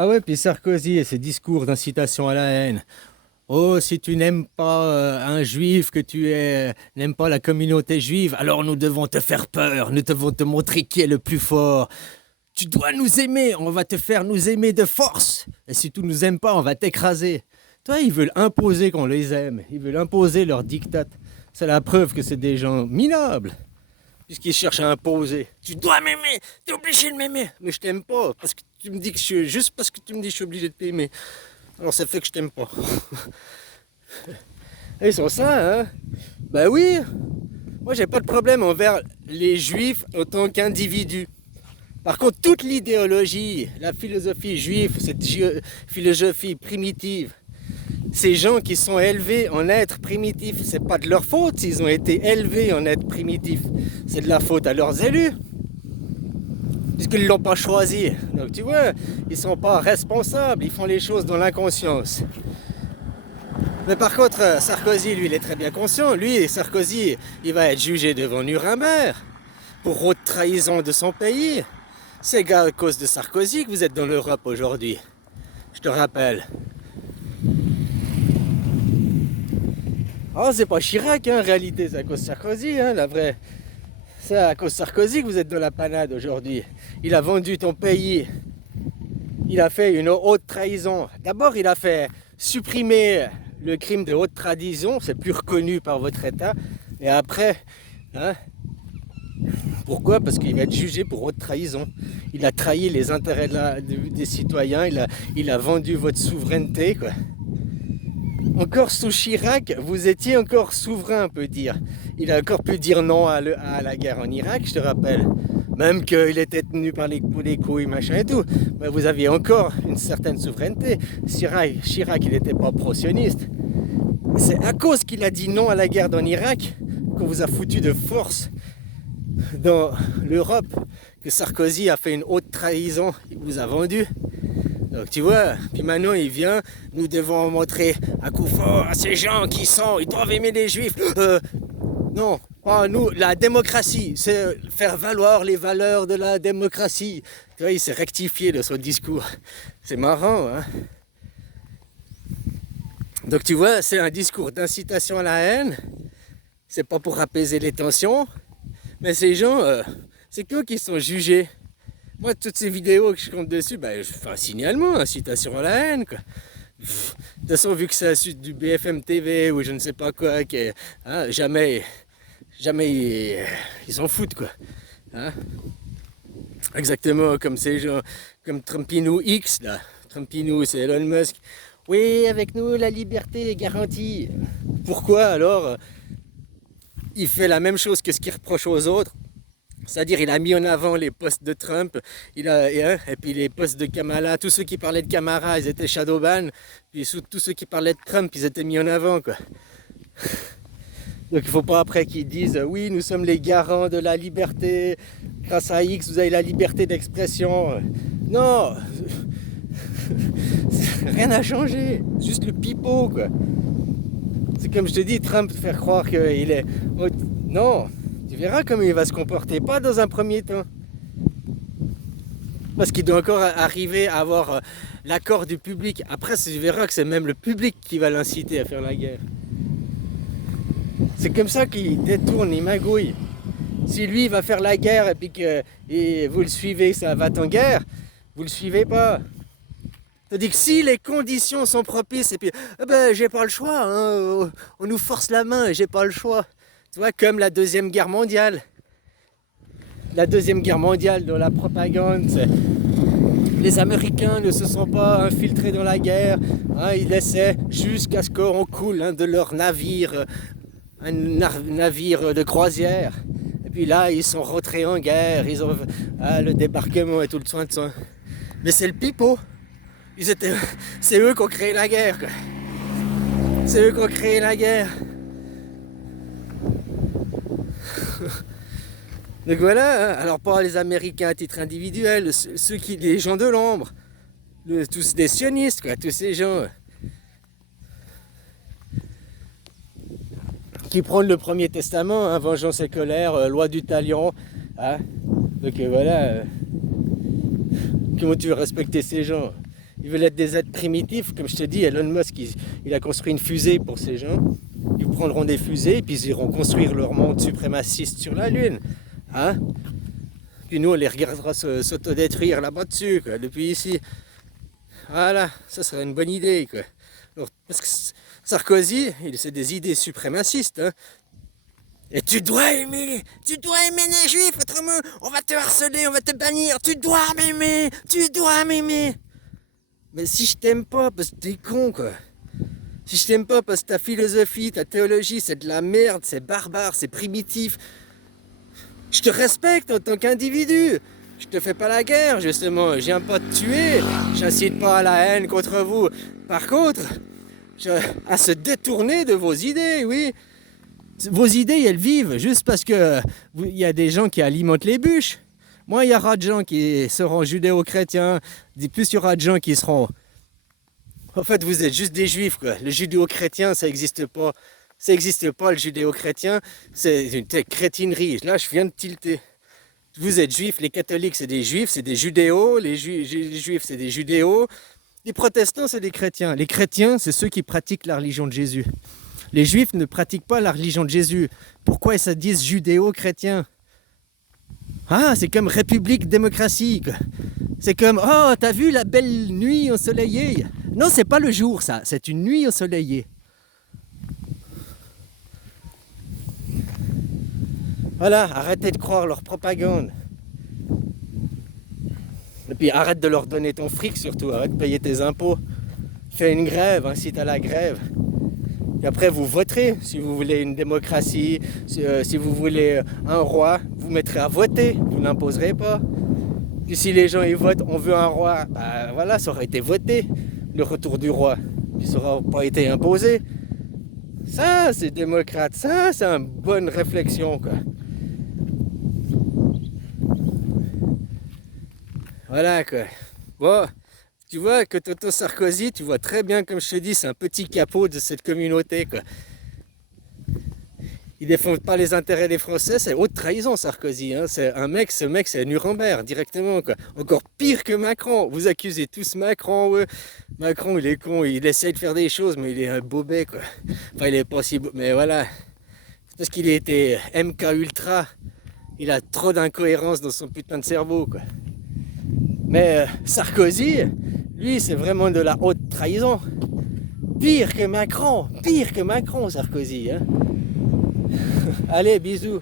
Ah ouais, puis Sarkozy et ses discours d'incitation à la haine. Oh, si tu n'aimes pas un juif, que n'aimes pas la communauté juive, alors nous devons te faire peur, nous devons te montrer qui est le plus fort. Tu dois nous aimer, on va te faire nous aimer de force. Et si tu nous aimes pas, on va t'écraser. Toi, ils veulent imposer qu'on les aime, ils veulent imposer leur diktat. C'est la preuve que c'est des gens minables, puisqu'ils cherchent à imposer. Tu dois m'aimer, t'es obligé de m'aimer. Mais je t'aime pas, parce que tu me dis que juste parce que tu me dis que je suis obligé de t'aimer. Alors ça fait que je t'aime pas. Et ils sont ça, hein. Bah oui, moi j'ai pas de problème envers les juifs en tant qu'individus. Par contre, toute l'idéologie, la philosophie juive, cette philosophie primitive, ces gens qui sont élevés en être primitifs, c'est pas de leur faute s'ils ont été élevés en être primitifs. C'est de la faute à leurs élus, puisqu'ils ne l'ont pas choisi. Donc tu vois, ils sont pas responsables, ils font les choses dans l'inconscience. Mais par contre, Sarkozy, lui, il est très bien conscient. Lui, Sarkozy, il va être jugé devant Nuremberg pour haute trahison de son pays. C'est à cause de Sarkozy que vous êtes dans l'Europe aujourd'hui. Je te rappelle. Oh, c'est pas Chirac, hein, en réalité, c'est à cause de Sarkozy, hein, la vraie. C'est à cause de Sarkozy que vous êtes dans la panade aujourd'hui. Il a vendu ton pays. Il a fait une haute trahison. D'abord, il a fait supprimer le crime de haute trahison. C'est plus reconnu par votre État. Et après, hein, pourquoi? Parce qu'il va être jugé pour haute trahison. Il a trahi les intérêts des citoyens. Il a vendu votre souveraineté, quoi. Encore sous Chirac, vous étiez encore souverain, on peut dire. Il a encore pu dire non à la guerre en Irak, je te rappelle. Même qu'il était tenu par les couilles, machin et tout. Mais vous aviez encore une certaine souveraineté. Chirac il n'était pas pro-sioniste. C'est à cause qu'il a dit non à la guerre en Irak qu'on vous a foutu de force dans l'Europe, que Sarkozy a fait une haute trahison, il vous a vendu. Donc tu vois, puis maintenant il vient, nous devons montrer à coup fort à ces gens qui sont, ils doivent aimer les juifs. Non, pas nous, la démocratie, c'est faire valoir les valeurs de la démocratie. Tu vois, il s'est rectifié de son discours. C'est marrant, hein. Donc tu vois, c'est un discours d'incitation à la haine. C'est pas pour apaiser les tensions, mais ces gens, c'est qu'eux qui sont jugés. Moi, toutes ces vidéos que je compte dessus, ben, je fais un signalement, incitation à la haine, quoi. De toute façon, vu que c'est du BFM TV ou je ne sais pas quoi, hein, jamais ils s'en foutent, quoi. Hein. Exactement comme ces gens, comme Trumpinou X, là. Trumpinou, c'est Elon Musk. Oui, avec nous, la liberté est garantie. Pourquoi alors il fait la même chose que ce qu'il reproche aux autres? C'est-à-dire il a mis en avant les posts de Trump, et puis les posts de Kamala, tous ceux qui parlaient de Kamala, ils étaient shadowban, puis tous ceux qui parlaient de Trump, ils étaient mis en avant, quoi. Donc il ne faut pas après qu'ils disent oui, nous sommes les garants de la liberté, grâce à X vous avez la liberté d'expression. Non, rien n'a changé, juste le pipeau, quoi. C'est comme je te dis, Trump faire croire qu'il est... Non, tu verras comment il va se comporter, pas dans un premier temps. Parce qu'il doit encore arriver à avoir l'accord du public. Après, tu verras que c'est même le public qui va l'inciter à faire la guerre. C'est comme ça qu'il détourne, il magouille. Si lui va faire la guerre et puis que vous le suivez, ça va en guerre, vous le suivez pas. C'est-à-dire que si les conditions sont propices et puis ben, j'ai pas le choix, hein, on nous force la main et j'ai pas le choix. Tu vois, comme la Deuxième Guerre mondiale. La Deuxième Guerre mondiale, dans la propagande, les Américains ne se sont pas infiltrés dans la guerre, hein, ils laissaient jusqu'à ce qu'on coule de leur navire, un navire de croisière. Et puis là, ils sont rentrés en guerre, ils ont le débarquement et tout le soin de ça. Mais c'est le pipeau. C'est eux qui ont créé la guerre, quoi. C'est eux qui ont créé la guerre. Donc voilà, hein. Alors pas les Américains à titre individuel, les gens de l'ombre, tous des sionistes, quoi, tous ces gens qui prennent le Premier Testament, hein, vengeance et colère, loi du talion, hein. Donc voilà, comment tu veux respecter ces gens? Ils veulent être des êtres primitifs. Comme je te dis, Elon Musk, il a construit une fusée pour ces gens. Ils prendront des fusées, puis ils iront construire leur monde suprémaciste sur la Lune. Hein? Puis nous, on les regardera s'autodétruire là-bas dessus, quoi, depuis ici. Voilà, ça serait une bonne idée, quoi. Alors, parce que Sarkozy, c'est des idées suprémacistes, hein. Et tu dois aimer les juifs, autrement on va te harceler, on va te bannir, tu dois m'aimer. Mais si je t'aime pas, parce que t'es con, quoi. Si je t'aime pas parce que ta philosophie, ta théologie, c'est de la merde, c'est barbare, c'est primitif, je te respecte en tant qu'individu. Je te fais pas la guerre, justement. Je viens pas te tuer. J'incite pas à la haine contre vous. Par contre, à se détourner de vos idées, oui. Vos idées, elles vivent juste parce que il y a des gens qui alimentent les bûches. Moins il y aura de gens qui seront judéo-chrétiens, plus il y aura de gens qui seront... En fait, vous êtes juste des juifs, quoi. Le judéo-chrétien, ça n'existe pas. Ça n'existe pas, le judéo-chrétien. C'est une telle crétinerie. Là, je viens de tilter. Vous êtes juifs, les catholiques, c'est des juifs, c'est des judéos. Les juifs, c'est des judéos. Les protestants, c'est des chrétiens. Les chrétiens, c'est ceux qui pratiquent la religion de Jésus. Les juifs ne pratiquent pas la religion de Jésus. Pourquoi ils se disent judéo-chrétiens? Ah, c'est comme république, démocratie, quoi. C'est comme, oh, t'as vu la belle nuit ensoleillée? Non, c'est pas le jour, ça. C'est une nuit ensoleillée. Voilà, arrêtez de croire leur propagande. Et puis arrête de leur donner ton fric surtout, arrête de payer tes impôts. Fais une grève, incite à la grève. Et après vous voterez, si vous voulez une démocratie, si vous voulez un roi, vous mettrez à voter, vous n'imposerez pas. Puis si les gens ils votent, on veut un roi, bah voilà, ça aurait été voté, le retour du roi. Puis ça n'aurait pas été imposé. Ça c'est démocrate, ça c'est une bonne réflexion, quoi. Voilà, quoi. Bon, tu vois que Toto Sarkozy, tu vois très bien, comme je te dis, c'est un petit capot de cette communauté, quoi. Il ne défend pas les intérêts des Français, c'est haute trahison, Sarkozy. Hein. C'est ce mec, c'est Nuremberg, directement, quoi. Encore pire que Macron. Vous accusez tous Macron, ouais. Macron, il est con, il essaye de faire des choses, mais il est un bobet, quoi. Enfin, il est pas si beau, mais voilà. C'est parce qu'il a été MK Ultra. Il a trop d'incohérences dans son putain de cerveau, quoi. Mais Sarkozy, lui, c'est vraiment de la haute trahison. Pire que Macron, Sarkozy. Hein. Allez, bisous.